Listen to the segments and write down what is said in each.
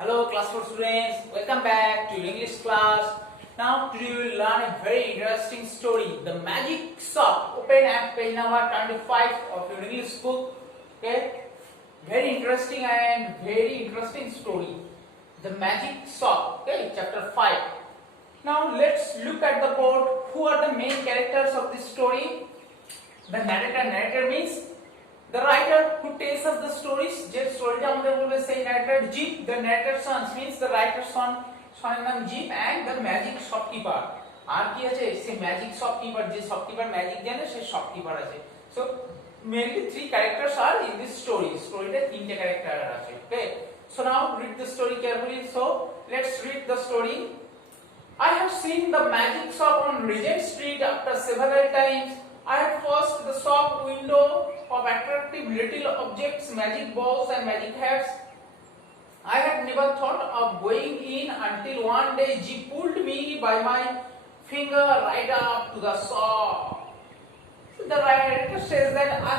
Hello class 4 students, welcome back to your English class. Now today we will learn a very interesting story, The Magic Sock. Open at page number 25 of your English book. Okay, very interesting story, The Magic Sock. Okay, chapter 5. Now let's look at the board. Who are the main characters of this story? The narrator. Narrator means the writer who tells us the stories. যে স্টোরিটা আমাদের বলবে সেই narrator Jeep. The narrator's son means the writer's son. সনের নাম Jeep and the magic shopkeeper. আর কি আছে? সে magic shopkeeper, যে shopkeeper magic জানে সে shopkeeper আছে. So mainly three characters are in this story. স্টোরিতে তিনটে ক্যারেক্টার আছে. Okay. So now read the story carefully. So let's read the story. I have seen the magic shop on Regent Street after several times. I had passed the shop window of attractive little objects, magic balls and magic hats. I had never thought of going in until one day G pulled me by my finger right up to the shop. The writer says that I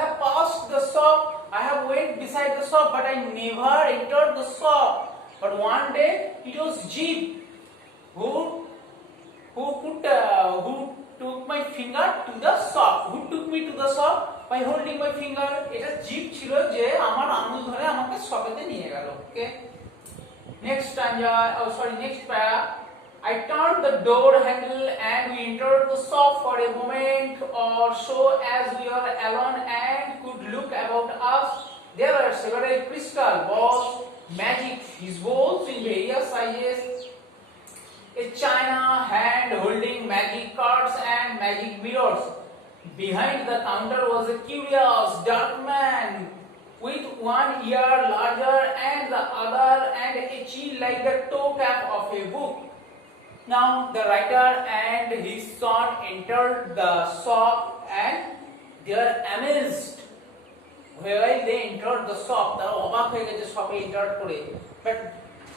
have passed the shop, I have went beside the shop, but I never entered the shop. But one day it was Jeep who took my finger to the shop. Who took me to the shop by holding my finger? এটা জিপ ছিল যে আমার আঙুল ধরে আমাকে শপেতে নিয়ে গেল. ওকে, next stanza. Next para. I turned the door handle and we entered the shop for a moment or so. As we were alone and could look about us, there were several crystal balls, magic fish bowls in various sizes, a china hand holding magic cards and magic mirrors. Behind the counter was a curious dark man with one ear larger and the other and a chin like the toe cap of a book. Now the writer and his son entered the shop and they are amazed. While they entered the shop, তারা অবাক হয়ে গেছে শপে এন্টার করে. But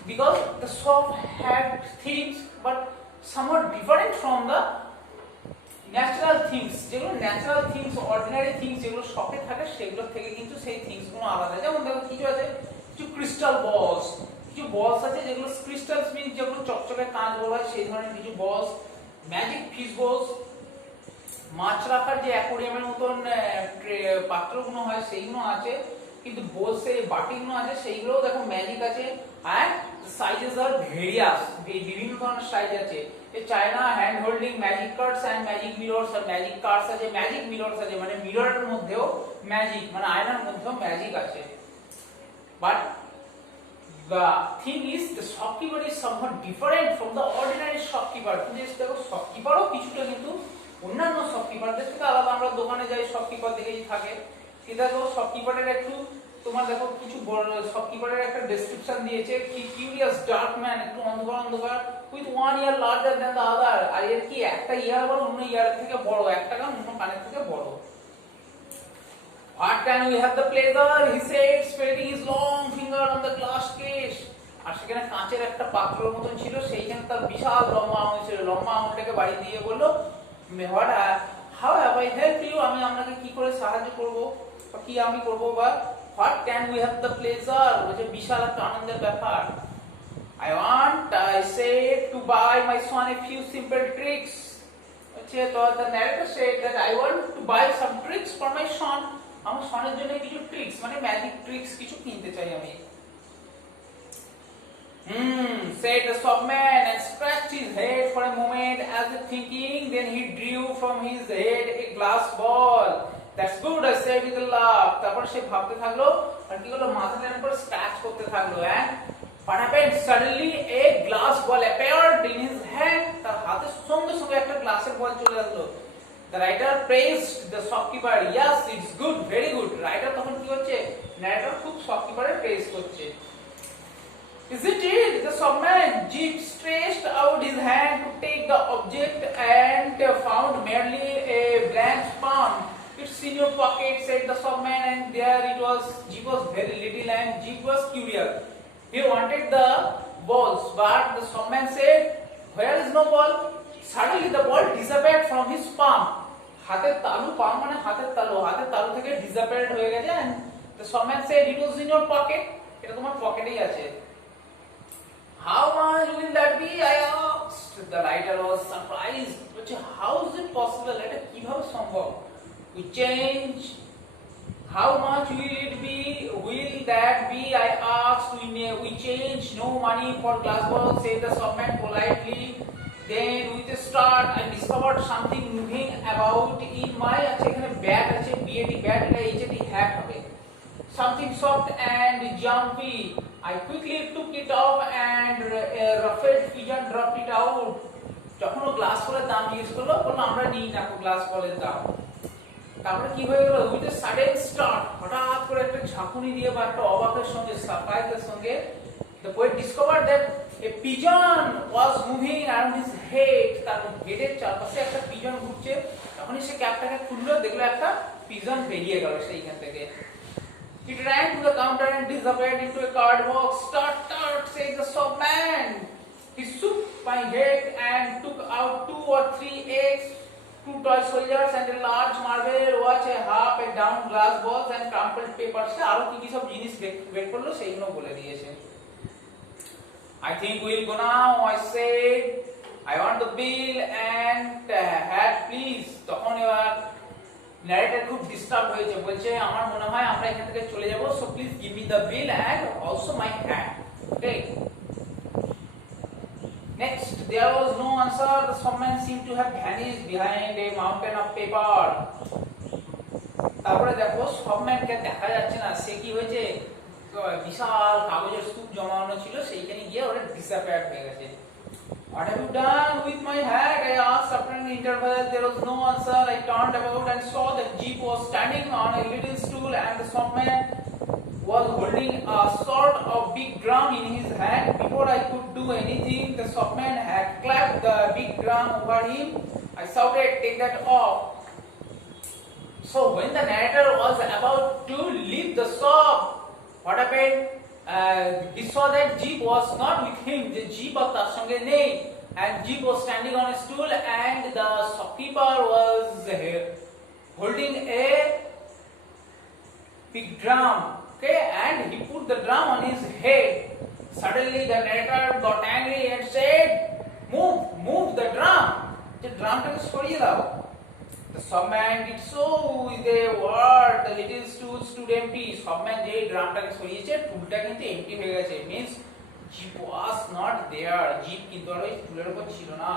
because the shop had things but somewhat different from the natural things, যেগুলো natural things, ordinary things যেগুলো শপে থাকে সেগুলো থেকে কিন্তু সেই থিংস গুলো আলাদা. যেমন দেখো কিছু আছে, কিছু ক্রিস্টাল বলস, কিছু বলস আছে যেগুলো ক্রিস্টালস মিন্স যেগুলো চকচকে কাঁচ বলা হয় সেই ধরনের কিছু বলস, ম্যাজিক ফিশ বলস, মাছ রাখার যে অ্যাকোয়ারিয়ামের মতন পাত্রগুলো হয় সেইগুলো আছে, কিন্তু বলসের বাটিগুলো আছে সেইগুলোও দেখো ম্যাজিক আছে. আর সাইজেস আর ভেরিয়াস, বিভিন্ন ধরনের সাইজ আছে. এই China hand holding magic cards and magic mirrors, আর ম্যাজিক কার্ডস আছে, ম্যাজিক মিররস আছে, মানে মিররের মধ্যেও ম্যাজিক, মানে আয়নার মধ্যেও ম্যাজিক আছে. But the thing is the shopkeeper is somewhat different from the ordinary shopkeeper. কিন্তু দেখো শপকিপারও কিছুটা কিন্তু অন্যান্য শপকিপারদের থেকে আলাদা. আমরা দোকানে যাই শপকিপার দেখেই থাকে, কিন্তু দেখো শপকিপারের একটু তোমার দেখো কিছু শপকিপারের একটা ডেসক্রিপশন দিয়েছে কি কিউরিয়াস ডার্ক ম্যান, একটু অন্ধকার অন্ধকার, with one year larger than the other. আর এর কি একটা ইয়ার বড়, অন্য ইয়ারের থেকে বড়, একটা কান অন্য কানের থেকে বড়. What can we have the pleasure? He said, spreading his long finger on the glass case. আর সেখানে কাঁচের একটা পাত্রের মতন ছিল, সেইখানে তার বিশাল লম্বা আঙুল ছিল. লম্বা আঙুলটাকে বাড়ি দিয়ে বললো, how have I helped you? আমি আপনাকে কি করে সাহায্য করব বা কি আমি করব, বা what can we have the pleasure? বলছে বিশাল একটা আনন্দের ব্যাপার. I said to buy my son a few simple tricks. আচ্ছা, তো the narrator said that I want to buy some tricks for my son. আমার সনের জন্য কিছু ট্রিক্স, মানে ম্যাজিক ট্রিক্স কিছু কিনতে চাই আমি. Said the shopman and scratched his head for a moment as if thinking. Then he drew from his head a glass ball. That's good, I said with a laugh. তারপর সে ভাবতে থাকলো আর কি হলো, মাথাটার উপর স্ক্র্যাচ করতে থাকলো. And what happened? Suddenly a glass ball appeared in his hand. তার হাতের সঙ্গে সঙ্গে একটা গ্লাসের বল চলে আসলো. The writer praised the shopkeeper. Yes, it's good, very good. Writer তখন কি হচ্ছে, narrator খুব shopkeeper-এর praise করছে. Isn't it? The shopman Jeep stretched out his hand to take the object and found merely a blank palm. It's in your pocket, said the shopman, and there it was. Jeep was very little and Jeep was curious. He wanted the balls, but the shopman said, "Where is no ball?" Suddenly the ball disappeared from his palm. হাতের তালু, palm মানে হাতের তালু থেকে disappeared হয়ে গেছে. And the shopman said, "It was in your pocket." এটা তোমার পকেটেই আছে। How much will that be? I asked. The writer was surprised. বলছে how is it possible? এটা কিভাবে সম্ভব? We change. How much will it be? Will that be? I asked. We change. No money for glass balls, said the shopman politely. Then with a start, I discovered something moving about in my bag. BAT bag. HAT hat হবে. Something soft and jumpy. I quickly took it off and ruffled pigeon dropped it out. যখন ও গ্লাস বলের দাম জিজ্ঞেস করলো, বললো আমরা নিই না গ্লাস বলের দাম। তারপরে কি হয়ে গেল, উইথ এ সাডেন স্টার্ট, হঠাৎ করে একটা ঝাঁকুনি দিয়ে বা একটা অবাকের সঙ্গে সারপ্রাইজের সঙ্গে, the poet discovered that a pigeon was moving around his head. তার হেডের চারপাশে একটা পিজন ঘুরছে। তখনই সে ক্যাপটাকে খুললো, দেখলো একটা পিজন বেরিয়ে গেল সেইখান থেকে। It ran to the counter and disappeared into a card box. Tut tut, said the shopman. He shook my head and took out 2 or 3 eggs, 2 toy soldiers and a large marble watch, a half a down glass box and crumpled papers. আরো কি সব জিনিস বের করলো সেইগুলো বলে দিয়েছে। I think we'll go now, I said. I want the bill and hat please. তখন এবার narrator খুব ডিস্টার্ব হয়েছে, বলছে আমার মনে হয় আমরা এখান থেকে চলে যাব, so please give me the bill and also my hat. Okay. Next, there was no answer. The shopman seemed to have vanished behind a mountain of paper. তারপরে দেখো শপম্যানকে দেখা যাচ্ছে না, সে কি হয়েছে, বিশাল কাগজের স্তূপ জমানো ছিল, সেইখানে গিয়ে ওরা ডিসঅ্যাপিয়ার হয়ে গেছে। What have you done with my hat? I asked after an interval. There was no answer. I turned about and saw that Jeep was standing on a little stool and the shopman was holding a sort of big drum in his hand. Before I could do anything, the shopman had clapped the big drum over him. I shouted, "Take that off." So when the narrator was about to leave the shop, what happened? He saw that Jeep was not with him. The Jeep was তার সঙ্গে নেই, and Jeep was standing on a stool, and the shopkeeper was holding a big drum. Okay, and he put the drum on his head. Suddenly the narrator got angry and said, "Move the drum." The drumটাকে সরিয়ে দাও। The shopman did so with a word. The little stool stood empty. Shopman যে ড্রামটাকে সরিয়েছে, টুলটা কিন্তু এমটি হয়ে গেছে। Means Jeep was not there. Jeep কিন্তু আর ওই টুলের উপর ছিল না।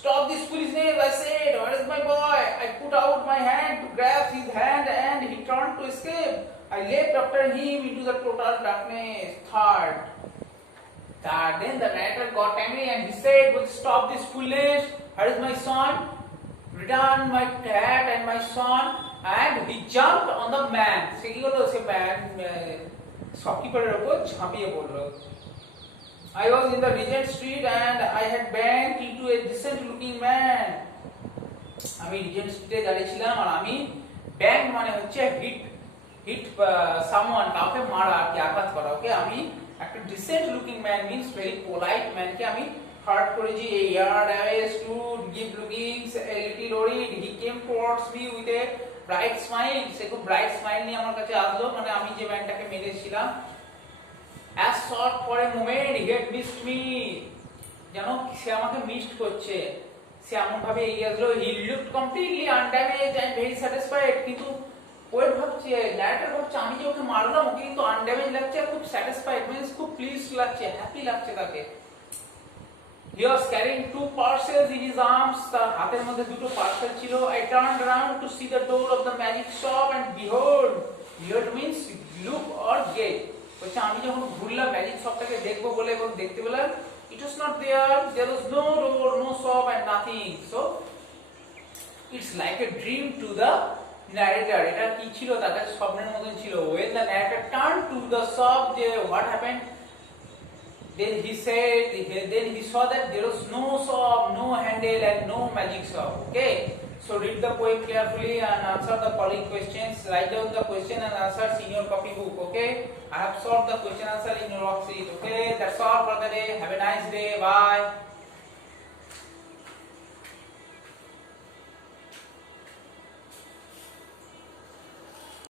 Stop this foolishness, I said. Where is my boy? I put out my hand to grab his hand and he turned to escape. I leapt after him into the total darkness. Third. Then the narrator got angry and he said, "Well, stop this foolishness. Where is my son? Return my hat and my son." And he jumped on the man. সে কি করলো, সে ম্যান শপকিপারের উপর ঝাঁপিয়ে পড়লো। I was in the Regent Street and I had banged into a decent looking man. আমি রিজেন্ট স্ট্রিটে দাঁড়িয়ে ছিলাম আর আমি ব্যাং মানে হচ্ছে হিট সামওয়ান, কাউকে মারা আর কি, আঘাত করা। ওকে, আমি একটা decent looking man means very polite ম্যানকে আমি হার্ট করেছি। A yard away stood Jeep looking a little worried. He came towards me with a bright smile. সে খুব ব্রাইট স্মাইল নিয়ে আমার কাছে আসলো, মানে আমি যে ম্যানটাকে মেরেছিলাম। As short for a moment he had missed me. যেন সে আমাকে মিসড করছে, সে এমন ভাবে এগিয়ে আসলো। He looked completely undamaged and very satisfied. কিন্তু পোয়েট ভাবছে, ন্যারেটর ভাবছে আমি যে ওকে মারলাম ওকে কিন্তু আনড্যামেজ লাগছে, খুব স্যাটিসফাইড, মিন্স খুব প্লিজড লাগছে, হ্যাপি লাগছে তাকে। He was carrying 2 parcels in his arms. তার হাতের মধ্যে দুটো পার্সেল ছিল। I turned around to see the door of the magic shop and behold means look or get. বলছে আমি যখন ঘুরলাম ম্যাজিক শপটাকে দেখবো বলে এবং দেখতে পেলাম, it was not there. There was no door, no shop and nothing. So it's like a dream to the narrator. এটা কি ছিল, তার কাছে স্বপ্নের মতন ছিল। When the narrator turned to the shop, what happened? Then he saw that there was no shop, no handle and no magic shop. Okay, so read the poem carefully and answer the following questions. Write down the question and answers in your copybook. Okay, I have solved the question answer in your worksheet. Okay, that's all for the day. Have a nice day. Bye.